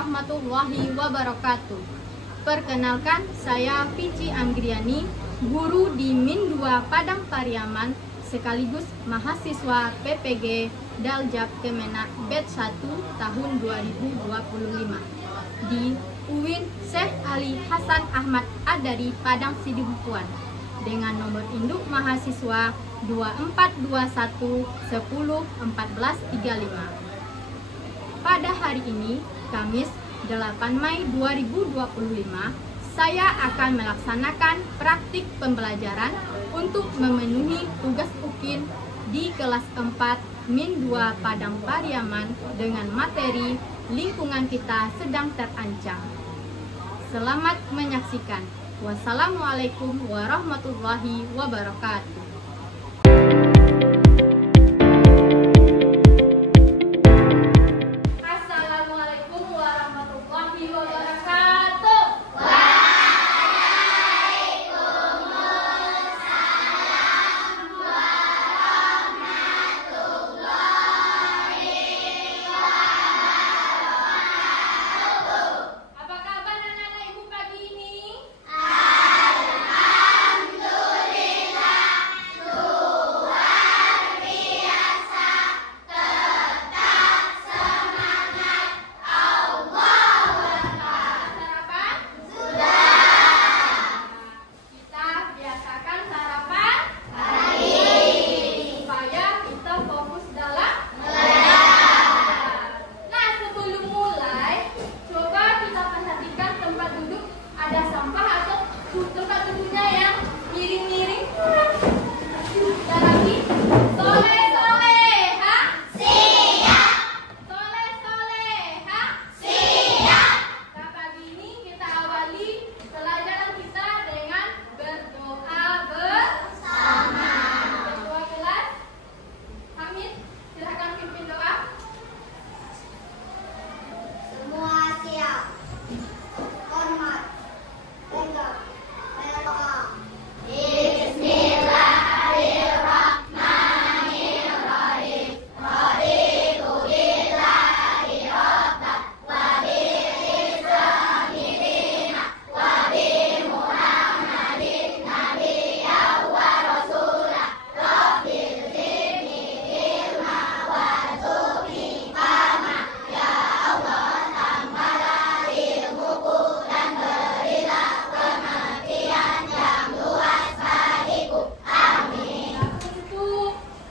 warahmatullahi wabarakatuh. Perkenalkan, saya Vici Anggriani, guru di Min 2 Padang Pariaman, sekaligus mahasiswa PPG Daljab Kemenak Batch 1 tahun 2025 di UIN Syekh Ali Hasan Ahmad Adari Padang Sidimpuan dengan nomor induk mahasiswa 2421 10 14 35. Pada hari ini, Kamis 8 Mei 2025, saya akan melaksanakan praktik pembelajaran untuk memenuhi tugas UKIN di kelas 4 Min 2 Padang Pariaman dengan materi lingkungan kita sedang terancam. Selamat menyaksikan. Wassalamualaikum warahmatullahi wabarakatuh.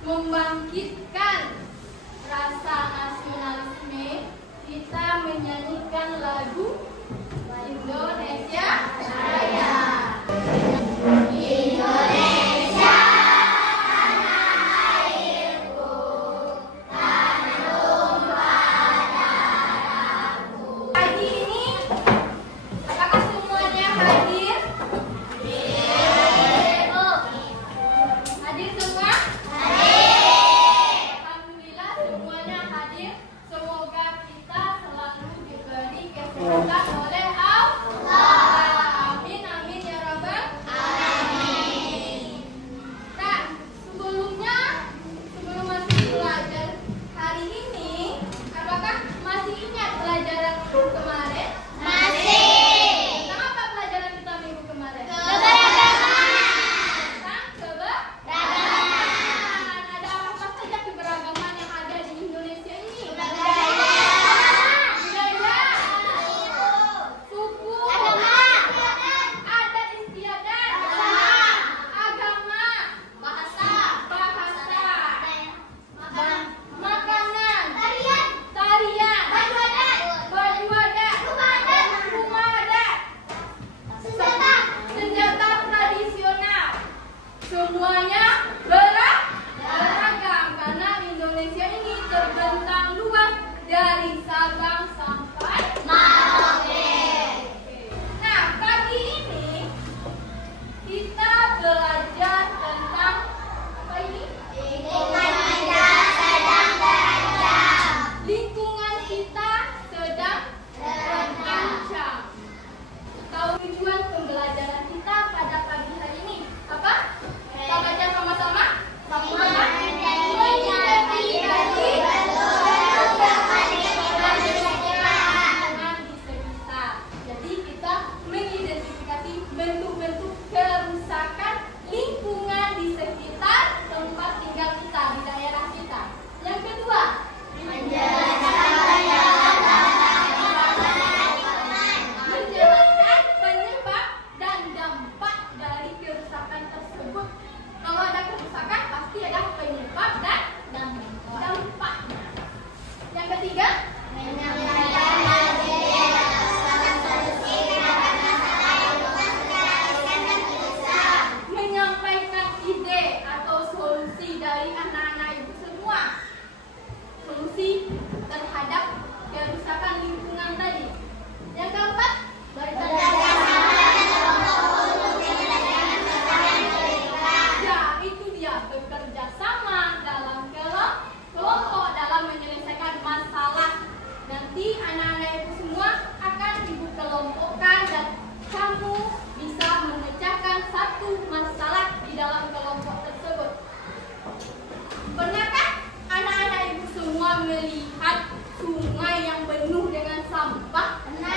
Membangkitkan rasa nasionalisme, kita menyanyikan lagu Indonesia Raya. Indonesia tanah airku, tanah tumpah darahku. Pagi ini, apakah semuanya hadir? Hadir semua? Oleh Allah. Amin, amin ya Rabbal alamin. Nah, sebelum masih belajar hari ini, apakah masih ingat pelajaran kemarin? Masih. Tentang apa pelajaran kita minggu kemarin? Keberagaman. Tentang keberagaman. Ada apa saja keberagaman yang ada di Indonesia ini? Semuanya beragam karena Indonesia ini terbentang luas dari Sabang sampai Merauke. Nah, pagi ini kita belajar tentang apa ini? Lingkungan kita sedang terancam. Lingkungan kita sedang terancam. Tahu tujuan pembelajaran kita pada pagi hari ini? Apa? Kita baca sama bersih dari anak-anak ibu semua. Solusi terhadap kerusakan lingkungan tadi. Yang keempat, ya, itu dia, bekerja sama dalam kelompok dalam menyelesaikan masalah. Nanti anak-anak ibu semua akan ibu kelompokkan dan kamu bisa memecahkan satu masalah di dalam kelompok tersebut. Pernahkah anak-anak ibu semua melihat sungai yang penuh dengan sampah? Pernah?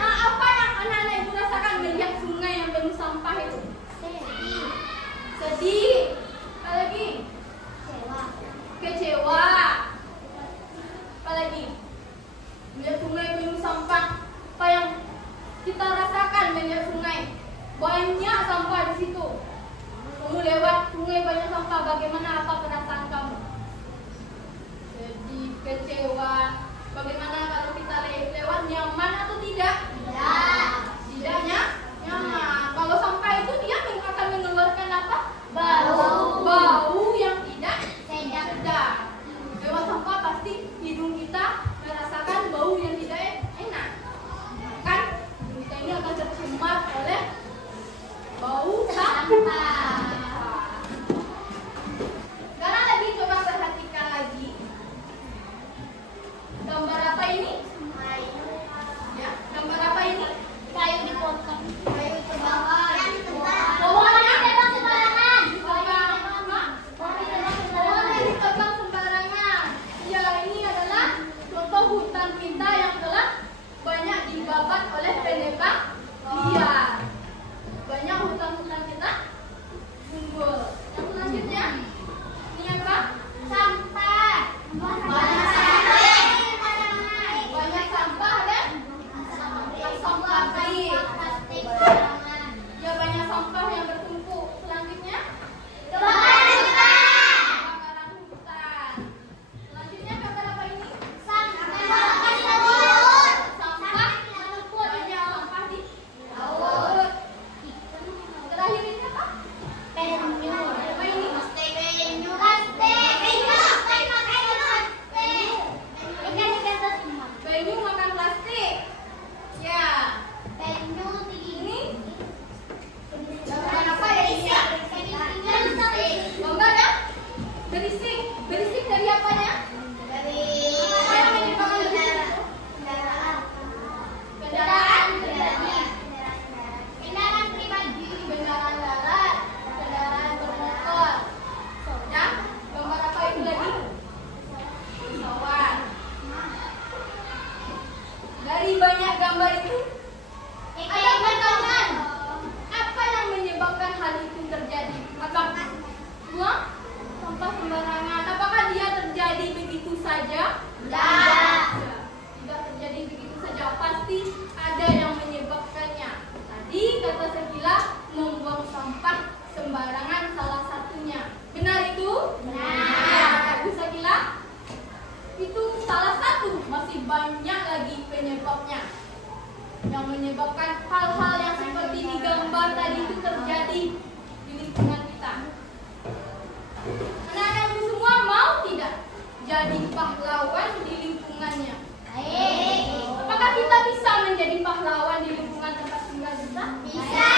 Nah, apa yang anak-anak ibu rasakan melihat sungai yang penuh sampah itu? Sedih. Apa lagi? Kecewa. Apa lagi? Melihat sungai penuh sampah. Apa yang kita rasakan melihat sungai? Banyak sampah di situ. Kamu lewat sungai banyak sampah, bagaimana apa perasaan kamu? Sedih, kecewa. Bagaimana kalau kita lewat, nyaman atau tidak? Tidaknya nyaman. Kalau sampah itu dia akan mengeluarkan apa? Bau yang tidak sedap. Lewat sampah pasti hidung kita merasakan bau yang tidak enak. Kan kita ini akan tercemar oleh bau sampah. Sekarang lagi coba perhatikan lagi. Gambar apa ini? Ya, gambar apa ini? Kayu dipotong. Kayu terbakar. Pohonnya ditebang sembarangan. Pohonnya ditebang sembarangan. Ya, ini adalah contoh hutan kita yang telah banyak dibabat oleh penebang liar. Banyak hutan-hutan kita gugur. Yang selanjutnya, ini apa? Sampah. Banyak sampah dan sampah plastik. Ya, banyak sampah yang bertumpuk. Selanjutnya, kebakaran hutan. Selanjutnya gambar apa ini? Sampah. Banyak sampah di laut. Terakhir ini apa? Apa ini? Penyu makan plastik. Ya. Ini gambar apa ya ini? Gambar ya? Berisik. Berisik dari apanya? Apa yang menyebabkan berisik? Kendaraan pribadi, kendaraan darat, kendaraan bermotor. Ya, gambar apa itu lagi? Pesawat. Dari banyak gambar itu, ada pertanyaan, apa yang menyebabkan hal itu terjadi? Apakah buang sampah sembarangan? Apakah dia terjadi begitu saja? Tidak terjadi begitu saja. Pasti ada yang menyebabkannya. Tadi kata Sekila, membuang sampah sembarangan salah satunya. Benar itu? Ya, Ibu Sekila, itu salah satu. Masih banyak lagi penyebabnya. Yang menyebabkan hal-hal yang seperti di gambar tadi itu terjadi di lingkungan kita. Anak-anak ibu semua mau tidak jadi pahlawan di lingkungannya? Apakah kita bisa menjadi pahlawan di lingkungan tempat tinggal kita? Bisa.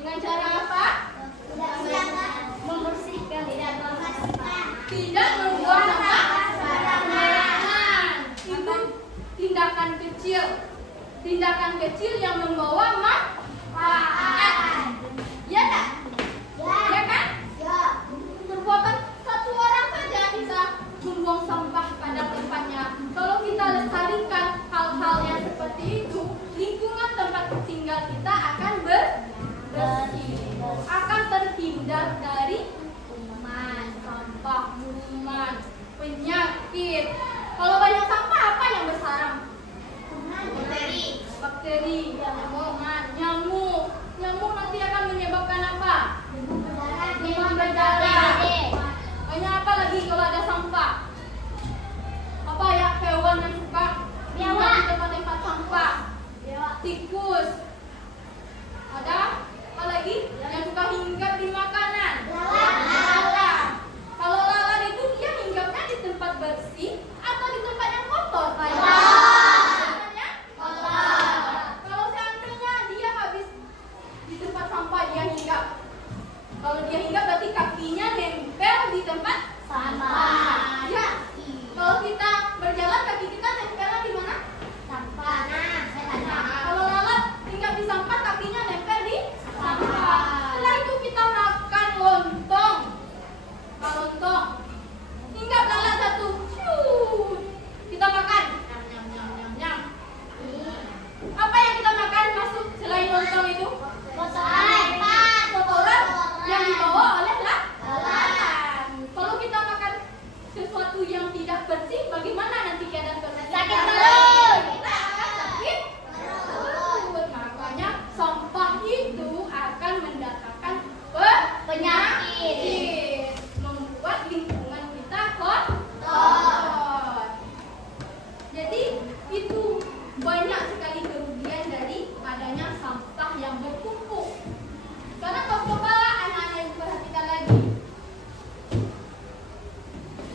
Dengan cara apa? Membersihkan. Tidak membuang sampah sembarangan. Itu tindakan kecil. Tindakan kecil yang membawa manfaat. Ya tak? Ya kan? Perbuatan satu orang saja bisa membuang sampah pada tempatnya. Kalau kita lestarikan hal-hal yang seperti itu, lingkungan tempat tinggal kita akan bersih, akan terhindar dari sampah, kuman, penyakit. Kalau banyak sampah, apa yang bersarang? Bakteri, nyamuk. Nyamuk nanti akan menyebabkan apa? Demam berdarah. Banyak apa lagi kalau ada sampah? Apa ya hewan yang suka tinggal di tempat-tempat sampah? Tikus. Ada apa lagi yang suka dia hinggap? Kalau dia hinggap berarti kakinya nempel di tempat sampah. Ya. Kalau kita berjalan kaki kita nempelnya di mana? Sampah. Kalau lalat hinggap di sampah kakinya nempel di sampah. Setelah itu kita makan lontong. Lontong. Hinggap lalat satu. Kita makan. Nyam. Apa yang kita makan masuk selain lontong itu? Kotoran yang dibawa oleh lalat. Kalau kita makan sesuatu yang tidak bersih, bagaimana nanti keadaan kesehatan? Sakit perut. Kita akan sakit perut. Makanya sampah itu akan mendatangkan penyakit, membuat lingkungan kita kotor. Jadi itu banyak sekali kerugian dari adanya sampah yang bertumpuk. Karena coba anak-anak ibu perhatikan lagi.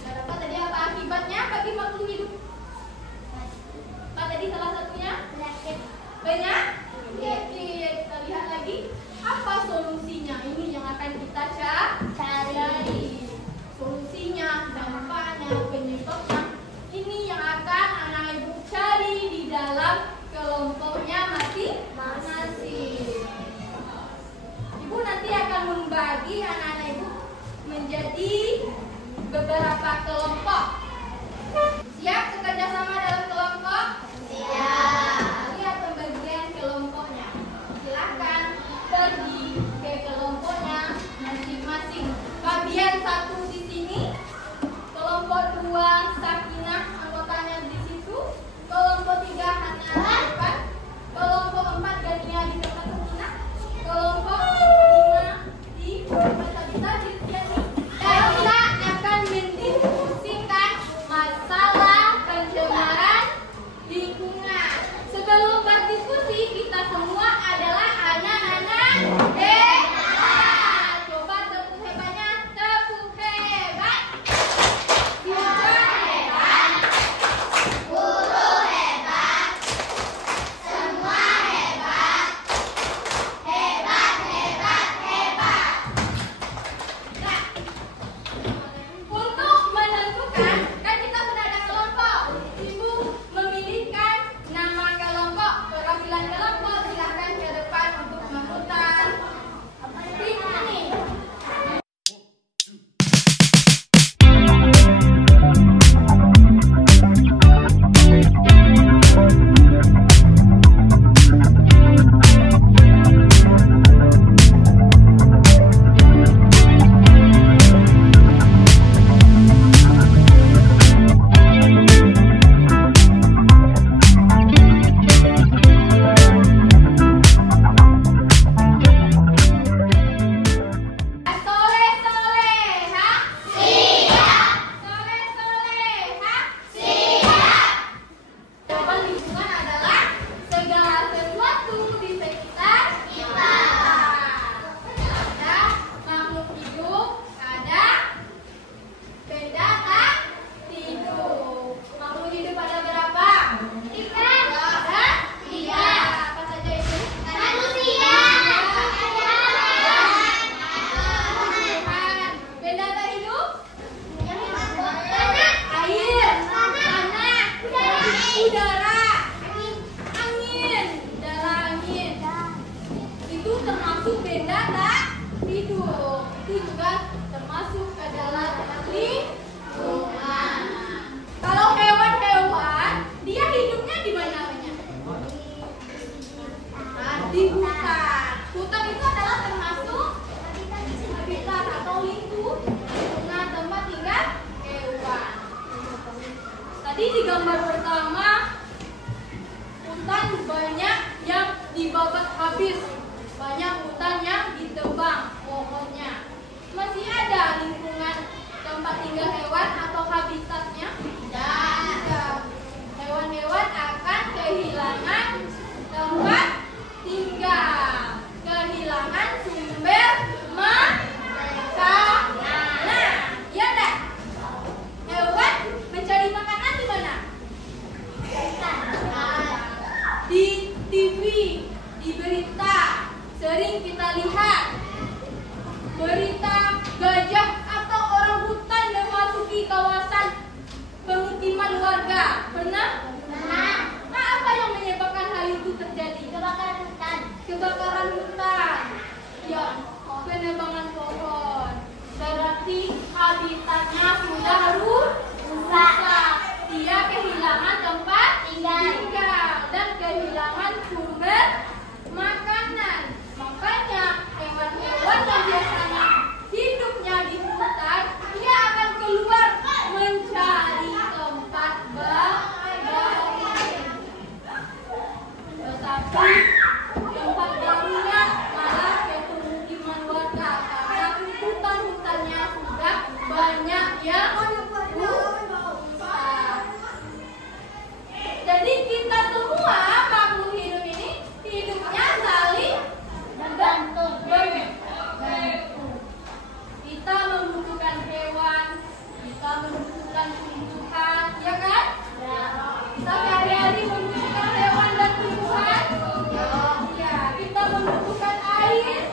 Apa tadi apa akibatnya bagi makhluk hidup? Apa tadi salah satunya? Banyak. Kita lihat lagi apa solusinya. Ini yang akan kita cari. Solusinya, dampaknya, penyebabnya. Ini yang akan anak ibu cari di dalam kelompoknya masing-masing. Ibu nanti akan membagi anak-anak ibu menjadi beberapa kelompok. Siap bekerja sama dalam kelompok? Siap. Lihat pembagian kelompoknya. Silakan pergi ke kelompoknya masing-masing. Bagian 1 di sini, kelompok 2 Sakinah anggotanya di situ, kelompok 3 Hana di depan, kelompok 4 Gania di depan Sakinah, kelompok 5 di depan Sabita di sini. Dan kita akan mendiskusikan masalah pencemaran lingkungan. Sebelum berdiskusi, kita semua adalah anak-anak hebat. Coba tepuk hebatnya, tepuk hebat. Siswa hebat, Guru hebat. Semua hebat. Hebat. Nah, untuk menentukan, kan kita sudah ada kelompok. Ibu memilihkan nama kelompok, perwakilan kelompok. Silahkan ke depan untuk memutar tim ini. Soleh-soleha. Siap. Soleh-soleha. Siap. Jawaban lingkungan adalah segala sesuatu di sekitar kita. Ada makhluk hidup, ada benda tak hidup. Makhluk hidup ada berapa? 3. Ada 3. Apa saja itu? Manusia. Tuhan. Benda tak hidup? Tanah. Air, tanah, udara, angin, itu termasuk benda tak hidup. Itu juga termasuk ke dalam lingkungan. Kalau hewan-hewan, dia hidupnya di mana namanya? Di hutan. Hutan itu adalah termasuk habitat atau lingkungan tempat tinggal hewan. Tadi di gambar pertama, hutan banyak yang dibabat habis, banyak hutan yang ditebang pohonnya. Masih ada lingkungan tempat tinggal hewan Pernah? Nah, Nah, apa yang menyebabkan hal itu terjadi? kebakaran hutan. Kebakaran hutan. Ya, penebangan pohon. Berarti habitatnya sudah rusak. Dia kehilangan tempat tinggal dan kehilangan sumber makanan. Makanya hewan-hewan yang biasanya hidupnya di hutan, dia akan keluar mencari tempat berbaring. Tetapi tempat barunya malah ke pemukiman warga karena hutan-hutannya sudah banyak yang rusak. Jadi kita semua makhluk hidup ini hidupnya saling Bergantung. Kita membutuhkan hewan, kita membutuhkan tumbuhan, ya kan? Kita sehari-hari membutuhkan hewan dan tumbuhan. Ya, kita membutuhkan air,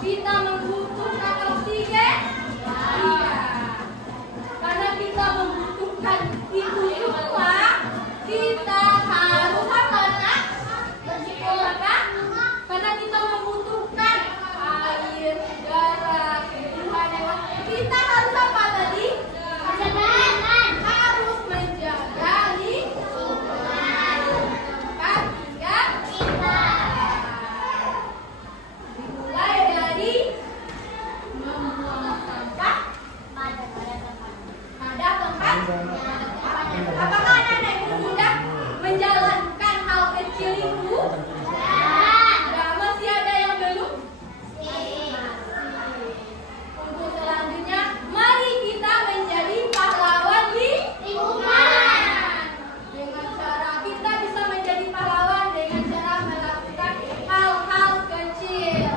kita membutuhkan oksigen. Iya. Karena kita membutuhkan itu semua, kita harus apa, Nak? Karena kita membutuhkan air, darah, tumbuhan, hewan. Kita harus apa tadi? Harus menjaga lingkungan tempat tinggal. Dimulai dari membuang sampah pada tempat. Apakah anak-anak ibu sudah menjalankan hal kecil itu? Enggak, masih ada yang belum? Untuk selanjutnya, mari kita menjadi pahlawan lingkungan. Dengan cara kita bisa menjadi pahlawan dengan cara melakukan hal-hal kecil.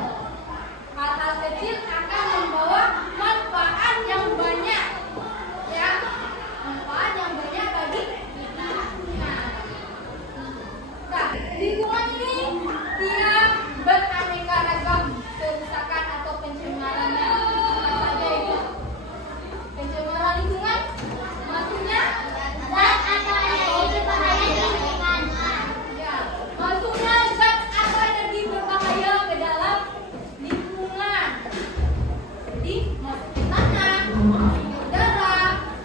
Hal-hal kecil akan membawa manfaat yang banyak. Ya, manfaat yang banyak bagi lingkungan. Nah, lingkungan ini dia beraneka ragam kerusakan atau pencemarannya. Apa saja itu? Pencemaran lingkungan maksudnya Zat atau energi berbahaya di lingkungan. ya, maksudnya zat atau energi berbahaya ke dalam lingkungan. Jadi masuk ke tanah, ke udara,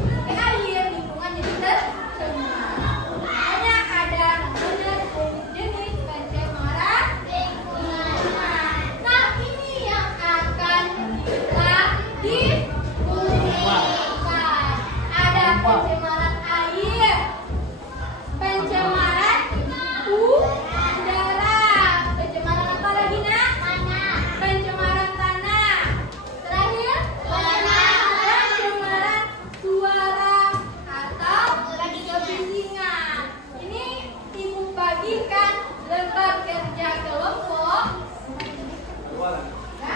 ke air, lingkungan jadi tercemar. Makanya ada namanya jenis pencemaran lingkungan. Nah, ini yang akan kita diskusikan. Ada pencemaran air, pencemaran udara, pencemaran apa lagi, Nak? Pencemaran tanah. Terakhir, pencemaran suara atau kebisingan. Ini ibu bagikan lembar kerja kelompok. Ya,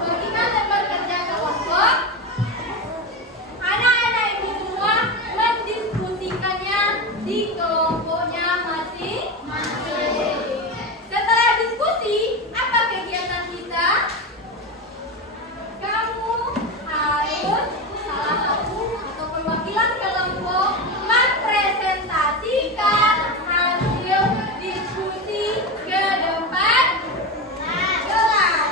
bagikan lembar kerja kelompok. Anak-anak ibu semua mendiskusikannya di kelompoknya masing-masing. Setelah diskusi, apa kegiatan kita? Kamu harus salah satu atau perwakilan kelompok mempresentasikan hasil diskusi ke depan kelas.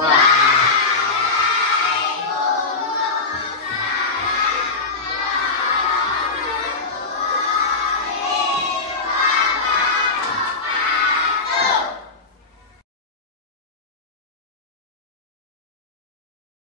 Waalaikumsalam.